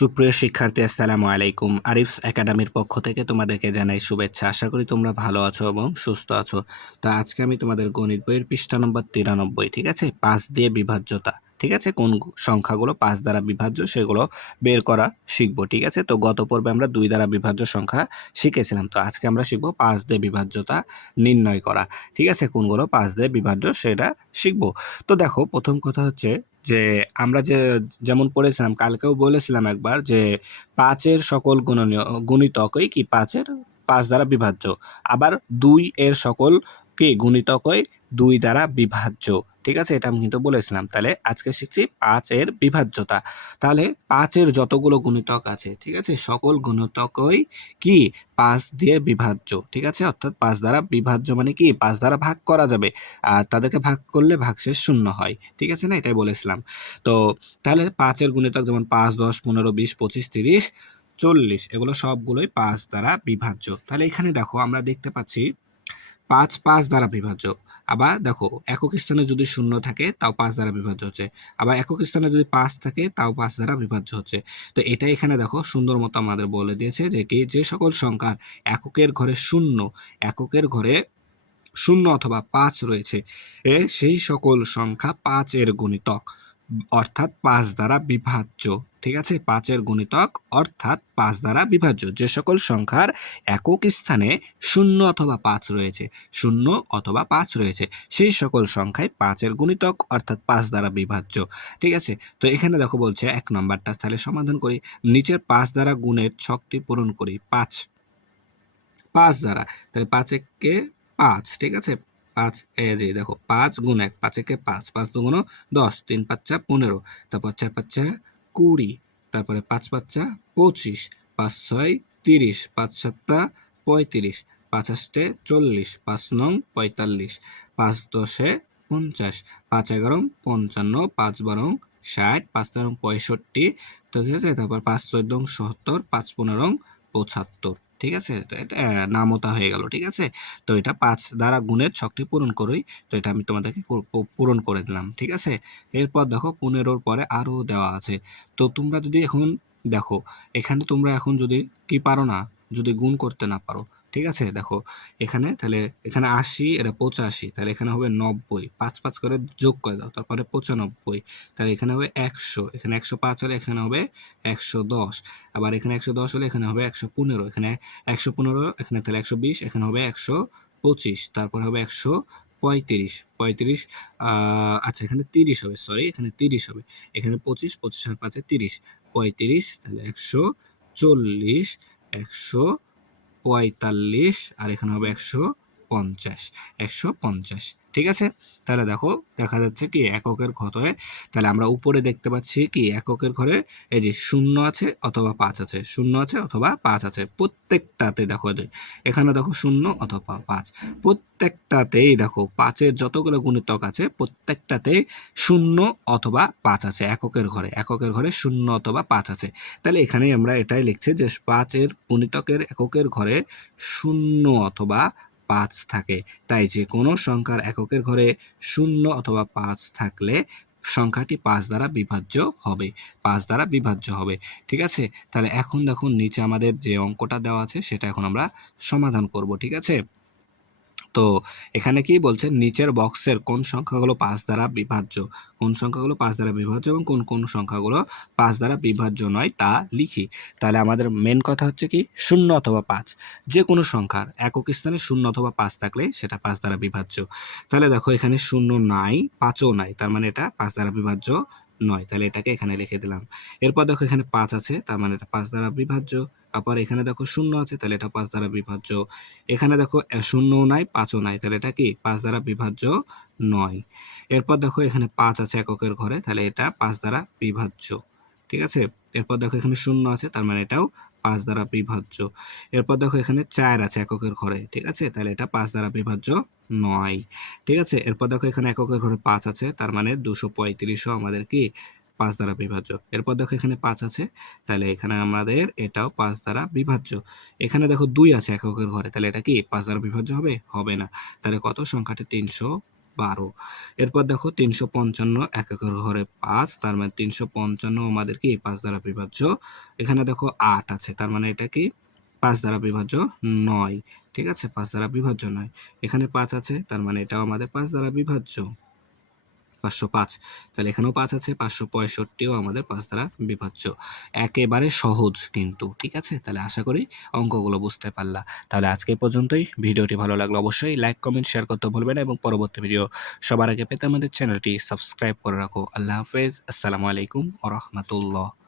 সুপ্রিয় শিক্ষার্থী, আসসালামু আলাইকুম। আরিফস একাডেমির পক্ষ থেকে তোমাদেরকে জানাই শুভেচ্ছা। আশা করি তোমরা ভালো আছো এবং সুস্থ আছো। তো আজকে আমি তোমাদের গণিত বইয়ের পৃষ্ঠা নম্বর 93, ঠিক আছে, 5 দিয়ে বিভাজ্যতা, ঠিক আছে, কোন সংখ্যাগুলো 5 দ্বারা বিভাজ্য সেগুলো বের করা শিখবো, ঠিক আছে। তো গত পর্বে আমরা 2 দ্বারা বিভাজ্য সংখ্যা শিখেছিলাম, তো আজকে আমরা শিখবো 5 দিয়ে বিভাজ্যতা নির্ণয় করা, ঠিক আছে। কোনগুলো 5 দিয়ে বিভাজ্য সেটা শিখবো। তো দেখো, প্রথম কথা হচ্ছে যে আমরা যেমন পড়েছিলাম, কালকেও বলেছিলাম একবার, যে 5 এর সকল গুণিতকই কি 5 দ্বারা বিভাজ্য। আবার 2 এর সকল কি গুণিতকই 2 দ্বারা বিভাজ্য, ঠিক আছে। এটা আমি কিন্তু বলেছিলাম। তাহলে আজকে শিখছি 5 এর বিভাজ্যতা। তাহলে 5 এর যতগুলো গুণিতক আছে, ঠিক আছে, সকল গুণিতকই কি 5 দিয়ে বিভাজ্য, ঠিক আছে। অর্থাৎ 5 দ্বারা বিভাজ্য মানে কি 5 দ্বারা ভাগ করা যাবে, আর তাদেরকে ভাগ করলে ভাগশেষ 0 হয়, ঠিক আছে না, এটাই বলেছিলাম। তো তাহলে 5 এর গুণিতক যেমন 5, 10, 15, 20, 25, 30, 40 এগুলো সবগুলোই 5 দ্বারা বিভাজ্য। তাহলে এখানে দেখো আমরা দেখতে পাচ্ছি 5 5 দ্বারা বিভাজ্য। আবার দেখো, একক স্থানে যদি 0 থাকে তাও 5 দ্বারা বিভাজ্য হচ্ছে। আবার একক স্থানে যদি 5 থাকে তাও 5 দ্বারা বিভাজ্য হচ্ছে। তো এটা এখানে দেখো সুন্দর মতো আমাদের বলে দিয়েছে যে কি, যে সকল সংখ্যার এককের ঘরে 0, এককের ঘরে 0 অথবা 5 রয়েছে, সেই সকল সংখ্যা 5 এর গুণিতক, অর্থাৎ 5 দ্বারা বিভাজ্য, ঠিক আছে। 5 এর গুণিতক অর্থাৎ 5 দ্বারা বিভাজ্য যে সকল সংখ্যার একক স্থানে 0 অথবা 5 রয়েছে, 0 অথবা 5 রয়েছে, সেই সকল সংখ্যায় 5 এর গুণিতক অর্থাৎ 5 দ্বারা বিভাজ্য, ঠিক আছে। তো এখানে দেখো বলছে 1 নম্বরটা, তাহলে সমাধান করি। নিচের 5 দ্বারা গুণের ছকটি পূরণ করি। 5 5 দ্বারা, তাহলে 5 একে 5, ঠিক আছে। 5 এই যে দেখো 5 গুণ 1, 5 একে 5, 5 দুগুণ 10, 3 5 15, তারপর 4 5 20, তারপরে 5 5 25, 5 6 30, 5 7 35, 5 8 40, 5 9 45, 5 10 50, 5 11 55, 5 12 60, 5 13 65, তো ঠিক আছে। তারপর 5 14 70, 5 15 75, ঠিক আছে। তো এটা নামতা হয়ে গেল, ঠিক আছে। তো এটা 5 দ্বারা গুণের ছকটি পূরণ করি। তো এটা আমি তোমাদেরকে পূরণ করে দিলাম, ঠিক আছে। এরপর দেখো 15-র পরে আরও দেওয়া আছে। তো তোমরা যদি এখন দেখো, এখানে তোমরা এখন যদি কি পারো না, যদি গুণ করতে না পারো, ঠিক আছে, দেখো এখানে, তাহলে এখানে 80, এটা 85, তাহলে এখানে হবে 90, 5 5 করে যোগ করে দাও, তারপরে 95, তাহলে এখানে হবে 100, এখানে 105 হলে এখানে হবে 110, আবার এখানে 110 হলে এখানে হবে 115, এখানে 115, এখানে তাহলে 120, এখানে হবে 125, তারপর হবে 135, 35, আচ্ছা এখানে 30 হবে, সরি এখানে 30 হবে, এখানে 25, 25 আর 5 30, 35, তাহলে 140, 145, আর এখানে হবে 150, 150, ঠিক আছে। তাহলে দেখো, দেখা যাচ্ছে কি এককের ঘরে, তাহলে আমরা উপরে দেখতে পাচ্ছি কি এককের ঘরে এই যে 0 আছে অথবা 5 আছে, 0 আছে অথবা 5 আছে, প্রত্যেকটাতে দেখো যে এখানে দেখো 0 অথবা 5, প্রত্যেকটাতেই দেখো 5 এর যতগুলো গুণিতক আছে প্রত্যেকটাতেই 0 অথবা 5 আছে। এককের ঘরে, এককের ঘরে 0 অথবা 5 আছে। তাহলে এখানেই আমরা এটাই লিখছি যে 5 এর গুণিতকের এককের ঘরে 0 অথবা 5 থাকে। তাই যে কোনো সংখ্যার এককের ঘরে 0 অথবা 5 থাকলে সংখ্যাটি 5 দ্বারা বিভাজ্য হবে, 5 দ্বারা বিভাজ্য হবে, ঠিক আছে। তাহলে এখন দেখুন নিচে আমাদের যে অঙ্কটা দেওয়া আছে সেটা এখন আমরা সমাধান করব, ঠিক আছে। তো এখানে কি বলছে, নিচের বক্সের কোন সংখ্যাগুলো 5 দ্বারা বিভাজ্য, কোন সংখ্যাগুলো 5 দ্বারা বিভাজ্য এবং কোন কোন সংখ্যাগুলো 5 দ্বারা বিভাজ্য নয় তা লিখি। তাহলে আমাদের মেন কথা হচ্ছে কি 0 অথবা 5, যে কোনো সংখ্যার একক স্থানে 0 অথবা 5 থাকলে সেটা 5 দ্বারা বিভাজ্য। তাহলে দেখো এখানে 0 নাই, 5ও নাই, তার মানে এটা 5 দ্বারা বিভাজ্য নয়, তাহলে এটাকে এখানে লিখে দিলাম। এরপর দেখো এখানে 5 আছে, তার মানে এটা 5 দ্বারা বিভাজ্য। আবার এখানে দেখো 0 আছে, তাহলে এটা 5 দ্বারা বিভাজ্য। এখানে দেখো 0ও নাই, 5ও নাই, তাহলে এটা কি 5 দ্বারা বিভাজ্য নয়। এরপর দেখো এখানে 5 আছে এককের ঘরে, তাহলে এটা 5 দ্বারা বিভাজ্য, ঠিক আছে। এরপর দেখো এখানে 0 আছে, তার মানে এটাও 5 দ্বারা বিভাজ্য। এরপর দেখো এখানে 4 আছে এককের ঘরে, ঠিক আছে, তাহলে এটা 5 দ্বারা বিভাজ্য নয়, ঠিক আছে। এরপর দেখো এখানে এককের ঘরে 5 আছে, তার মানে 235ও আমাদের কি 5 দ্বারা বিভাজ্য। এরপর দেখো এখানে 5 আছে, তাহলে এখানে আমাদের এটাও 5 দ্বারা বিভাজ্য। এখানে দেখো 2 আছে এককের ঘরে, তাহলে এটা কি 5 দ্বারা বিভাজ্য হবে, হবে না। তাহলে কত সংখ্যাটি 12। এরপর দেখো 355 একের ঘরে 5, তার মানে 355 আমাদের কি 5 দ্বারা বিভাজ্য। এখানে দেখো 8 আছে, তার মানে এটা কি 5 দ্বারা বিভাজ্য নয়। ঠিক আছে, 5 দ্বারা বিভাজ্য নয়। এখানে 5 আছে, তার মানে এটাও আমাদের 5 দ্বারা বিভাজ্য, 505। তাহলে এখানেও 5 আছে, 565ও আমাদের 5 দ্বারা বিভাজ্য। একেবারে সহজ কিন্তু, ঠিক আছে? তাহলে আশা করি অঙ্কগুলো বুঝতে পারলা। তাহলে আজকে এই পর্যন্তই। ভিডিওটি ভালো লাগলে অবশ্যই লাইক, কমেন্ট, শেয়ার করতে ভুলবে না এবং পরবর্তী ভিডিও সবার আগে পেতে আমাদের চ্যানেলটি সাবস্ক্রাইব করে রাখো। আল্লাহ হাফেজ। আসসালামু আলাইকুম ওয়া রাহমাতুল্লাহ।